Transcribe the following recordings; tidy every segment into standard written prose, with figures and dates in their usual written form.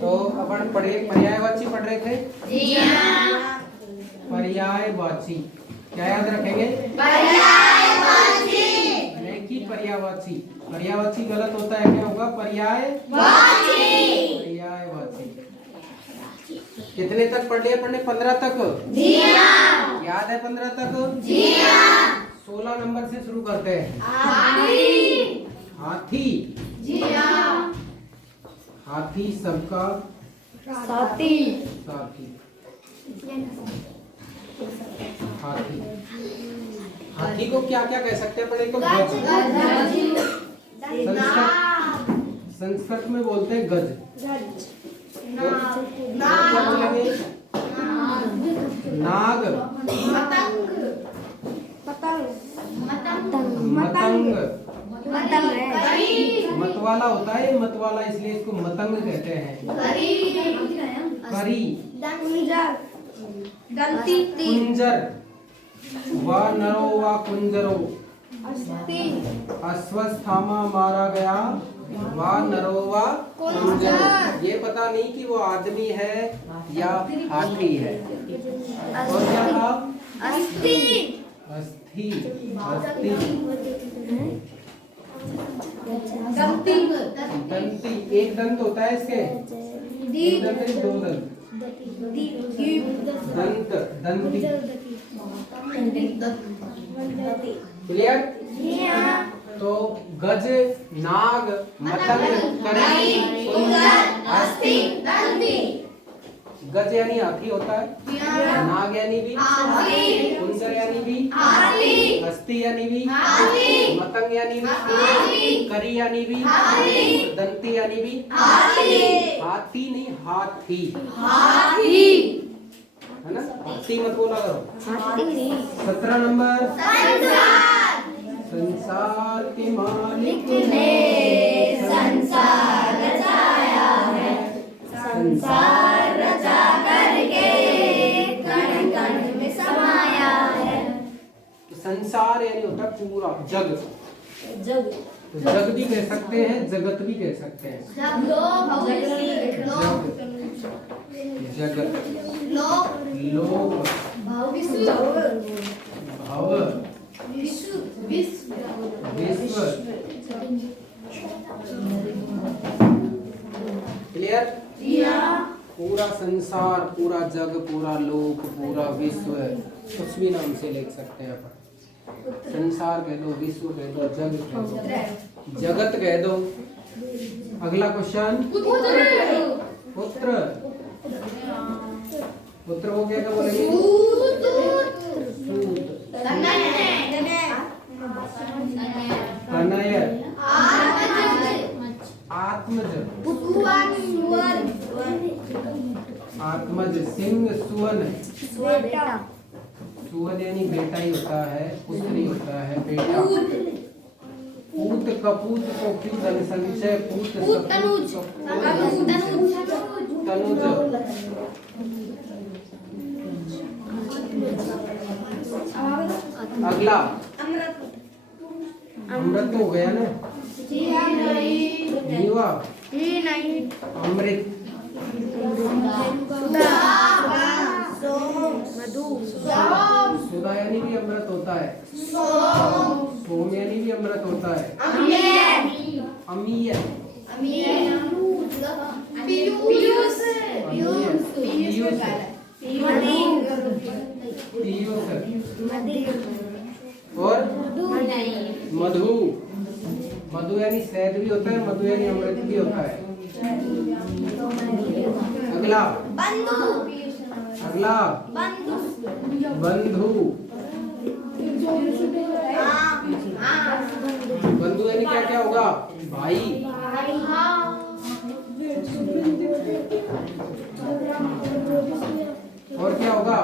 तो अपन पर्यायवाची पढ़ रहे थे। जी हाँ। पर्यायवाची क्या याद रखेंगे? पर्यायवाची। नहीं कि पर्यायवाची। पर्यायवाची गलत होता है, क्या होगा? पर्यायवाची। पर्यायवाची। कितने तक पढ़ लिए? पढ़ने 15 तक। जी हाँ। याद है 15 तक? जी हाँ। 16 नंबर से शुरू करते हैं। हाथी। हाथी। जी हाँ। हाथी सबका साथी। साथी। हाथी। हाथी को क्या क्या कह सकते हैं? पहले तो गज। संस्कृत में बोलते हैं गज। क्या बोलेंगे? नाग। मतंग। मतवाला होता है, मतवाला, इसलिए इसको मतंग कहते हैं। करी। कुंजर। व नरो व कुंजरो। अश्वस्थामा मारा गया, व नरो व कुंजरो। ये पता नहीं कि वो आदमी है या हाथी है। और क्या था? अस्थि। अस्थि। दंती। एक दंत होता है इसके? एक दंत नहीं, 2 दंत। दंत। दंती। क्लियर? तो गज, नाग, मतंग, करी, कुंजर, अस्थि, दंती। गज यानी हाथी होता है, नाग यानी भी, कुंजर यानी भी, अस्थि यानी भी, मतंग यानी भी, करी यानी भी, दंती यानी भी। हाथी नहीं, हाथी है ना? हाथी मत बोला करो। 17 नंबर। संसार के मालिक ने संसार रचाया है, संसार रचा करके कण कण में समाया है। संसार यानी होता है पूरा जग। तो जग भी कह सकते हैं, जगत भी कह सकते हैं। जगत, लोक, भव, विश्व। क्लियर? पूरा संसार, पूरा जग, पूरा लोक, पूरा विश्व, कुछ भी नाम से लिख सकते हैं अपन। संसार कह दो, विश्व कह दो, जग कह दो, जगत कह दो। अगला क्वेश्चन। पुत्र। पुत्र को क्या बोलेंगे? सूत। तनय। आत्मज। आत्मज। सिंह। सुवन। सुवन यानी बेटा ही होता है, पुत्र ही होता है, बेटा। पूत। कपूत। कोकी। धन संचय। पूत। तनुज। अगला अमृत हो गया ना? नहीं हुआ? अमृत। सुधा यानी भी अमृत होता है, सोम यानी भी अमृत होता है, अमीय। और मधु। मधु यानी शहद भी होता है, मधु यानी अमृत भी होता है। अगला अगला बंधु। बंधु यानी क्या क्या होगा? भाई। और क्या होगा?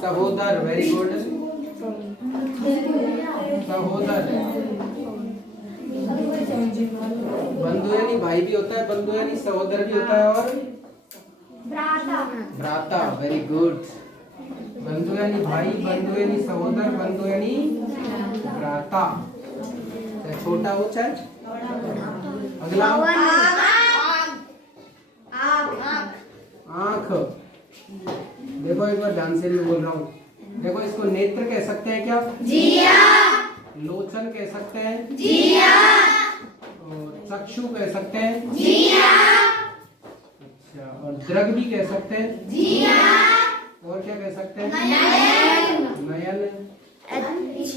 सहोदर। Very good. सहोदर। बंधु यानी भाई भी होता है, बंधु यानी सहोदर भी होता है, और भ्राता। Very good. बंधु यानी भाई, बंधु यानी सहोदर, बंधु यानी भ्राता, चाहे छोटा हो चाहे। अगला देखो एक बार ध्यान से भी बोल रहा हूँ। देखो इसको नेत्र कह सकते हैं क्या? जिया। लोचन कह सकते हैं? जिया। और चक्षु कह सकते हैं? जिया। अच्छा, और दृग भी कह सकते हैं? जिया। और क्या कह सकते हैं? नयन। नयन।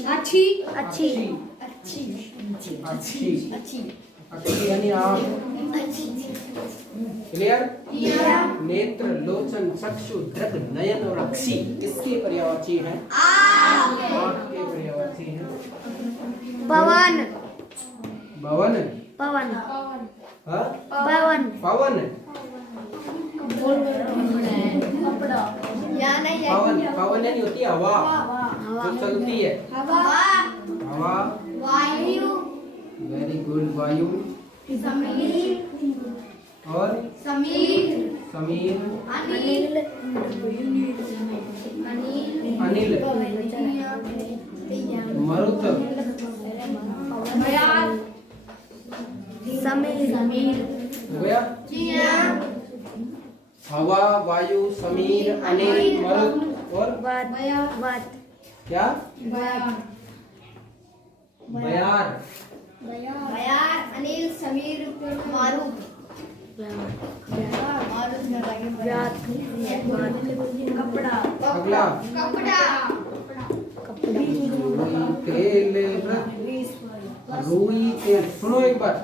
अच्छी। अच्छी। अच्छी। अच्छी यानी आँख। क्लियर? नेत्र, लोचन, चक्षु, दृग, नयन और अक्षी किसके पर्यायवाची हैं? आँख के पर्यायवाची हैं। पवन। भवन। पवन। हाँ? पवन। पवन। पवन पवन नहीं होती हवा जो चलती है। हवा। वायु। Very good. वायु। समीर। और समीर। समीर। अनिल। अनिल। मरुत। समीर। हो गया? हवा, वायु, समीर, अनिल, मरुत और वात। क्या? बयार। बयार, अनिल, समीर, मारूफ। कपड़ा। अगला कपड़ा। रूई तेल। सुनो एक बार,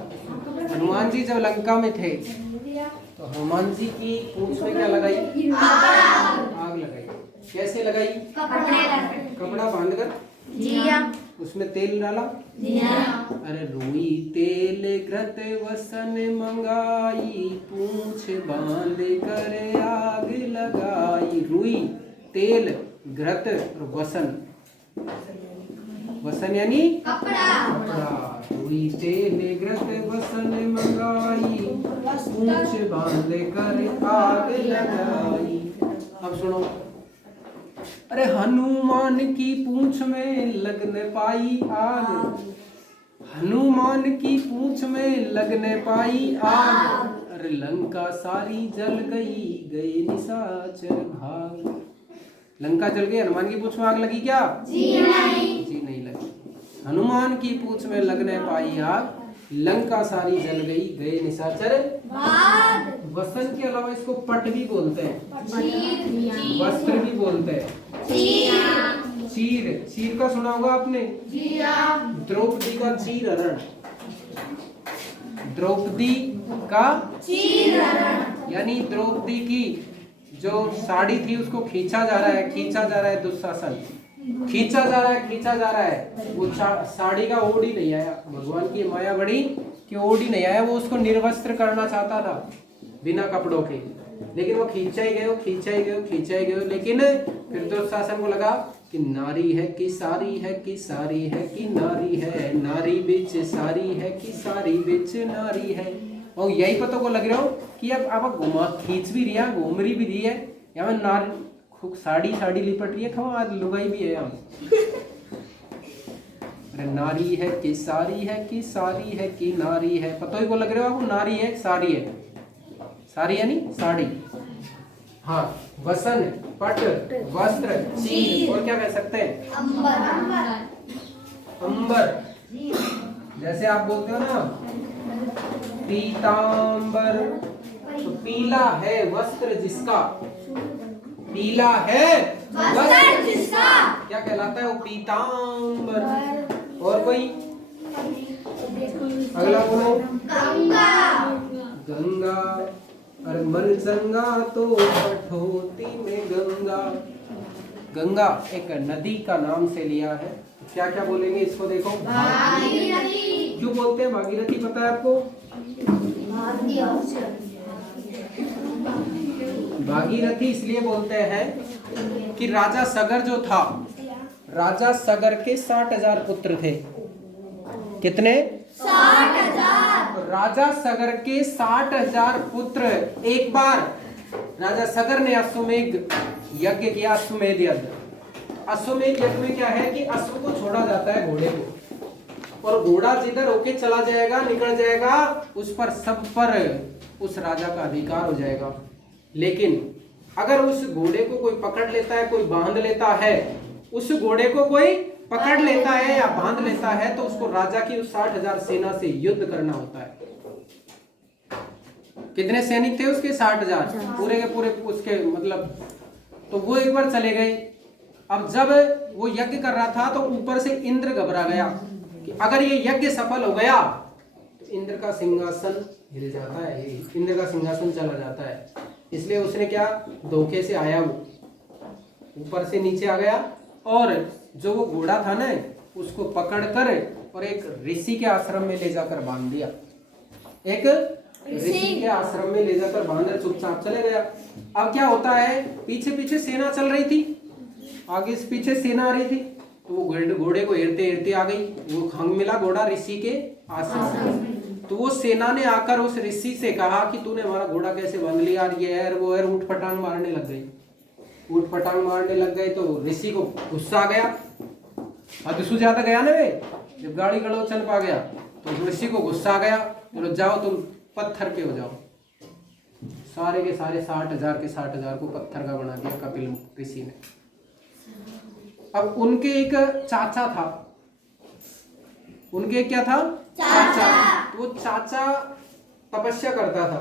हनुमान जी जब लंका में थे तो हनुमान जी की पूंछ में क्या लगाई? आग लगाई। कैसे लगाई? कपड़ा बांधकर। जिया। उसमें तेल डाला। अरे रूई तेल घृत वसन मंगाई, पूंछ बांध कर आग लगाई। रूई तेल घृत और वसन। वसन यानी कपड़ा। रूई तेल घृत वसन मंगाई, पूंछ बांध कर आग लगाई। अब सुनो। अरे हनुमान की पूंछ में लगने पाई आग, हनुमान की पूंछ में लगने पाई आग। अरे लंका सारी जल गई, गए निशाचर भाग। लंका जल गई, हनुमान की पूंछ में आग लगी क्या? जी नहीं लगी। हनुमान की पूंछ में लगने पाई आग, लंका सारी जल गई, गए निशाचर भाग। वसन के अलावा इसको पट भी बोलते हैं, वस्त्र भी बोलते हैं। चीर। चीर का सुना होगा आपने? द्रौपदी का चीर हरण। द्रौपदी का चीर हरण यानी द्रौपदी की जो साड़ी थी उसको खींचा जा रहा है, खींचा जा रहा है दुशासन, खींचा जा रहा है, खींचा जा रहा है। वो साड़ी का ओढ़ ही नहीं आया। भगवान की माया बड़ी कि ओढ़ ही नहीं आया। वो उसको निर्वस्त्र करना चाहता था बिना कपड़ों के, लेकिन वो खींचा ही गयो, खींचा ही गयो, खींचा ही गयो। लेकिन फिर दुशासन को लगा कि नारी है कि सारी है कि सारी है कि नारी है, नारी बिच सारी है कि सारी बिच नारी है। और यही पता को लग रहा हो कि अब घुमा खींच भी रही है, घूम रही भी रही है, यहाँ नारी साड़ी साड़ी लिपट रही है, खाओ आज लुगाई भी है यहाँ। अरे नारी है कि सारी है कि सारी है कि नारी है, पता ही को लग रहा हो आपको नारी है साड़ी है। साड़ी यानी साड़ी। हाँ, वसन, पट, वस्त्र, चीर और क्या कह सकते हैं? अंबर। जैसे आप बोलते हो ना पीतांबर, तो पीला है वस्त्र जिसका, पीला है वस्त्र जिसका क्या कहलाता है? वो पीतांबर। और कोई? अगला बोलो। गंगा। गंगा। अरे मरजंगा तो कठोती में गंगा। गंगा एक नदी का नाम से लिया है। क्या क्या बोलेंगे इसको? देखो, भागीरथी। क्यों बोलते हैं भागीरथी, पता है आपको? भागीरथी इसलिए बोलते हैं कि राजा सगर जो था, राजा सगर के 60,000 पुत्र थे। कितने? 60,000। राजा सगर के 60,000 पुत्र। एक बार राजा सगर ने अश्वमेध यज्ञ किया। अश्वमेध यज्ञ, अश्वमेध यज्ञ में क्या है कि अश्व को छोड़ा जाता है घोड़े को, और घोड़ा जिधर होके चला जाएगा, निकल जाएगा, उस पर सब पर उस राजा का अधिकार हो जाएगा। लेकिन अगर उस घोड़े को कोई पकड़ लेता है, कोई बांध लेता है, उस घोड़े को कोई पकड़ लेता है या बांध लेता है, तो उसको राजा की 60,000 सेना से युद्ध करना होता है। कितने सैनिक थे उसके? 60,000 पूरे के पूरे उसके, मतलब तो वो एक बार चले गए। अब जब वो यज्ञ कर रहा था तो ऊपर से इंद्र घबरा गया कि अगर ये यज्ञ सफल हो गया तो इंद्र का सिंहासन हिल जाता है, इंद्र का सिंहासन चला जाता है। इसलिए उसने क्या, धोखे से आया, वो ऊपर से नीचे आ गया और जो वो घोड़ा था ना उसको पकड़ कर और एक ऋषि के आश्रम में ले जाकर बांध दिया। एक ऋषि के आश्रम में ले जाकर बांध, चुपचाप चले गया। अब क्या होता है, पीछे पीछे सेना चल रही थी, आगे से पीछे सेना आ रही थी, तो वो घोड़े को हेरते हेरते आ गई। वो खंग मिला घोड़ा ऋषि के आश्रम में, तो वो सेना ने आकर उस ऋषि से कहा कि तूने हमारा घोड़ा कैसे बांध लिया, और ये है वो है, ऊट पटांग मारने लग गई। ऊट पटांग मारने लग गए तो ऋषि को गुस्सा आ गया। हद से ज्यादा गया ना वे, जब गाड़ी गड़ोचन पा गया तो ऋषि को गुस्सा आ गया। बोलो जाओ तुम पत्थर पे हो जाओ। सारे के सारे 60,000 के 60,000 को पत्थर का बना दिया कपिल ऋषि ने। अब उनके एक चाचा था, उनके क्या था, चाचा। तो वो चाचा तपस्या करता था,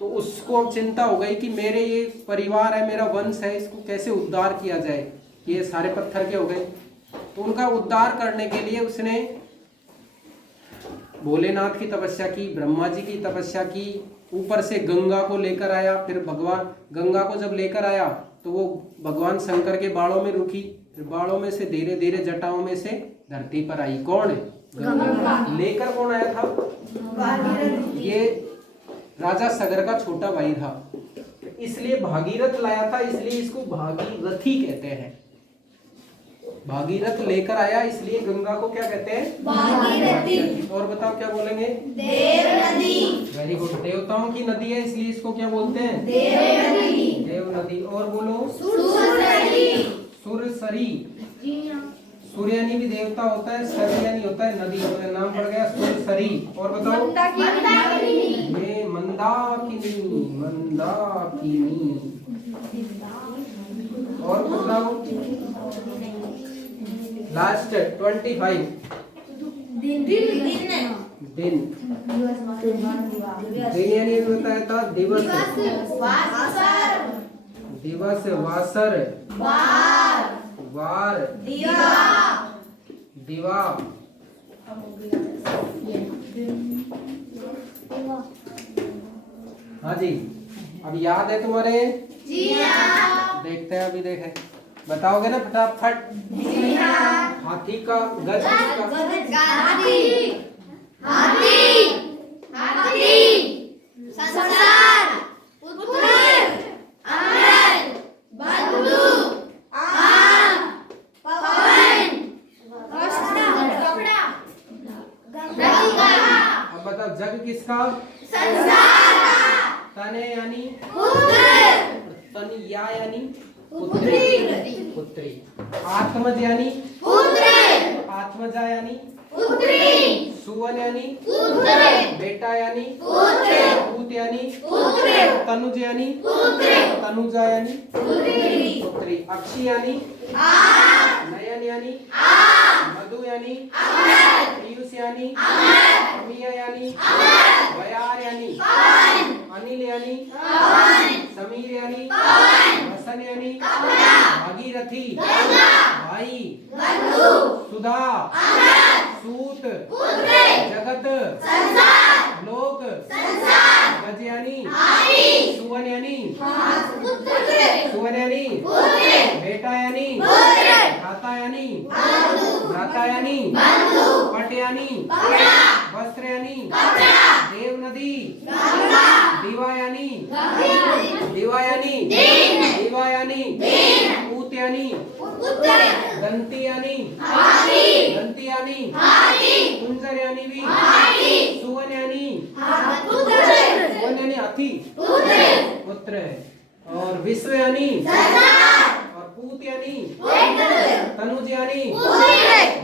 तो उसको चिंता हो गई कि मेरे ये परिवार है, मेरा वंश है, इसको कैसे उद्धार किया जाए, ये सारे पत्थर के हो गए। तो उनका उद्धार करने के लिए उसने भोलेनाथ की तपस्या की, ब्रह्मा जी की तपस्या की, ऊपर से गंगा को लेकर आया। फिर भगवान गंगा को जब लेकर आया तो वो भगवान शंकर के बालों में रुकी, फिर बालों में से धीरे धीरे जटाओं में से धरती पर आई। कौन है? गंगा। लेकर कौन आया था? ये राजा सगर का छोटा भाई था, इसलिए भागीरथ लाया था, इसलिए इसको भागीरथी कहते हैं। भागीरथ लेकर आया, इसलिए गंगा को क्या कहते हैं? भागीरथी। और बताओ क्या बोलेंगे? देव नदी। Very good. देवताओं की नदी है, इसलिए इसको क्या बोलते हैं? देव नदी। देव नदी। और बोलो? सुरसरी। सुरसरी। सूर्य यानी भी देवता होता है, सरी यानी होता है नदी, तो नाम पड़ गया सुरसरी। और बताओ? ये मंदाकिनी। मंदाकिनी। और बताओ? लास्ट 25। दिन। दिन यानी बताया था दिवस। दिवस, वासर, वार, दिवा। हाँ जी, अब याद है तुम्हारे? देखते हैं, अभी देखें, बताओगे ना फटाफट? हाथी का गज किसका? हाथी। संसार, पुत्र, अमर, बंधु, आग, पवन, कपड़ा, गंगा। अब बताओ जग किसका? संसार। तने यानी पुत्र, तनिया यानी पुत्री। पुत्री। आत्मज यानी पुत्र, आत्मजा यानी पुत्री। सुवन यानी पुत्र, बेटा यानी पुत्र, पूत यानी पुत्र, तनुज यानी पुत्र, तनुजा यानी पुत्री। पुत्री। अक्षी यानी आग, नयन यानी आग, मधु यानी अमर, पीयूष यानी अमर, अमिया यानी अमर, बयार यानी पवन, अनिल यानी पवन, समीर यानी पवन, वसन यानी कपड़ा, भागीरथी गंगा, भाई बंधु, सुधा अमृत, सूत पुत्र, जगत संसार, लोक संसार, गज यानी हाथी, सुवन यानी पुत्र, सुवन यानी पुत्र, बेटा यानी पुत्र, भ्राता यानी बंधु, भ्राता यानी बंधु, पट यानी कपड़ा, वस्त्र यानी कपड़ा, देव नदी गंगा, दिवा यानी दिवा यानी दिन, दिवा यानी दिन, पूत यानी पुत्र, दंती यानी हाथी, दंती यानी हाथी, कुंजर यानी भी हाथी, सुवन यानी पुत्र, सुवन यानी हाथी, पुत्र, पुत्र है। और विश्व यानी संसार, और पूत यानी पुत्र, तनुज यानी पुत्र,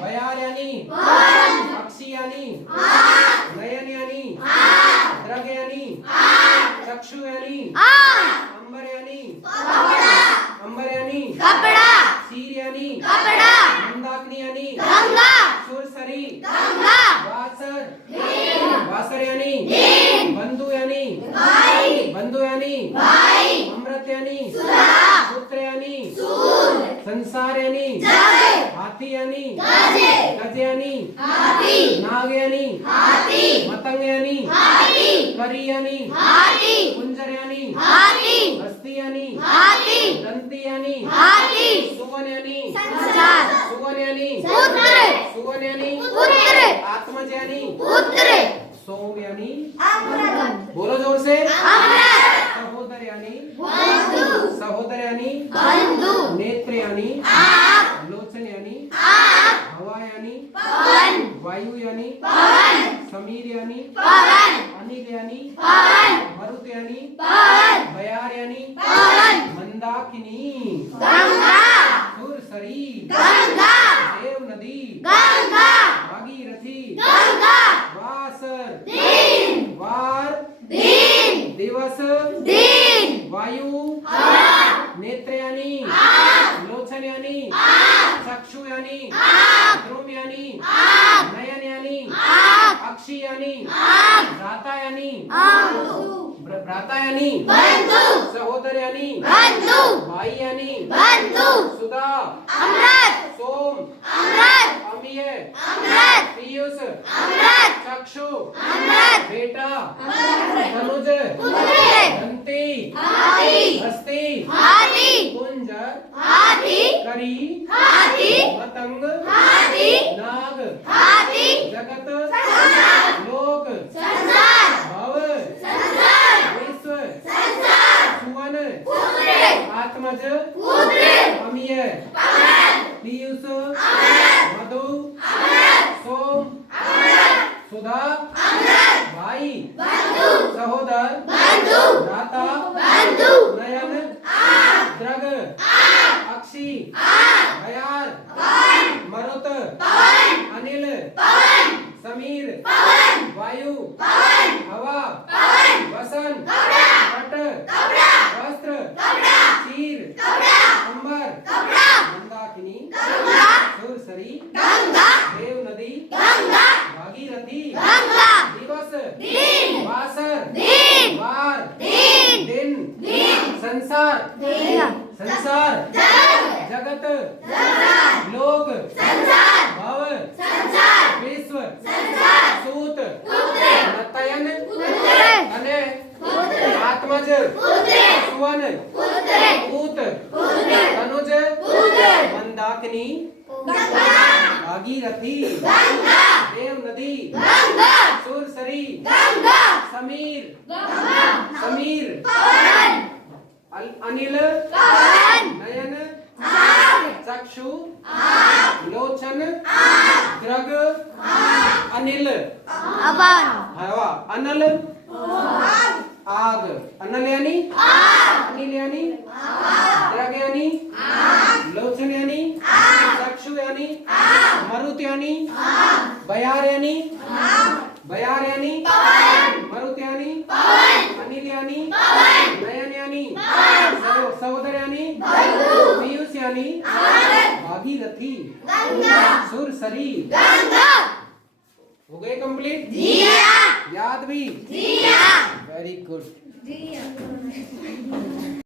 बयार यानी पवन, अक्षी यानी आग, नयन यानी आग, द्रग यानी आग, चक्षु यानी अंबर यानी अंबर यानी कपड़ा शीर यानी कपड़ा मंदाकिनी यानी गंगा सुरसरी गंगा वासर वासर यानी बंधु यानी भाई बंधु यानी भाई अमृत यानी सुधा पुत्र यानी सूर संसार यानी जग हाथी यानी गजे गज यानी हाथी नाग यानी हाथी मतंग यानी हाथी करी यानी हाथी कुंजर यानी हाथी हस्ती यानी हाथी दंती यानी हाथी सुवन यानी संसार सुवन यानी पुत्र सुवन यानी पुत्र आत्मज यानी पुत्र सोम यानी अमृत बोलो जोर से अमृत सहोदर यानी बंधु सहोदर यानी बंधु नेत्र यानी आप लोचन यानी आप हवा यानी पवन वायु यानी पवन समीर यानी पवन अनिल यानी पवन मरुत यानी पवन बयार यानी पवन मंदाकिनी गंगा सुरसरी गंगा देव नदी गंगा भागीरथी गंगा वासर दिन वार दिन दिवस दिन वायु हवा नेत्र यानी लोचन यानी चक्षु यानी द्रुम यानी नयन यानी अक्षी यानी भ्राता यानी भ्राता यानी बंधु सहोदर यानी बंधु भाई यानी बंधु सुधा अमृत सोम अमृत अमीय अमृत पीयूष अमृत चक्षु अमृत बेटा अमृत तनुज पुत्र दंती हाथी हस्ती हाथी कुंजर हाथी करी हाथी मतंग हाथी नाग हाथी जगत संसार लोक संसार भव संसार विश्व संसार सुवन पुत्र आत्मज पुत्र अमीय अमृत पीयूष अमृत मधु अमृत सोम अमृत सुधा अमृत भाई बंधु सहोदर बंधु भ्राता बंधु नयन द्रग अक्षी भयार मरुत अनिल समीर वायु हवा वसन पट वस्त्र चीर अंबर मंदाकिनी सुरसरी देव नदी भागीरथी दिवस वासर वार दिन संसार जगत लोक भव विश्व सूत नतयन तनय आत्मज सुवन पूत तनुज मंदाकिनी भागीरथी देव नदी सुरसरी समीर अनिल नयन चक्षु लोचन द्रग अनिल हवा अनल आग अनल यानी अनिल यानी द्रग यानी लोचन यानी चक्षु यानी मरुत यानी बयार यानी मरुत यानी अनिल यानी नयन यानी सहोदर यानी पीयूष यानी भागीरथी सुरसरी हो गए कंप्लीट याद भी वेरी गुड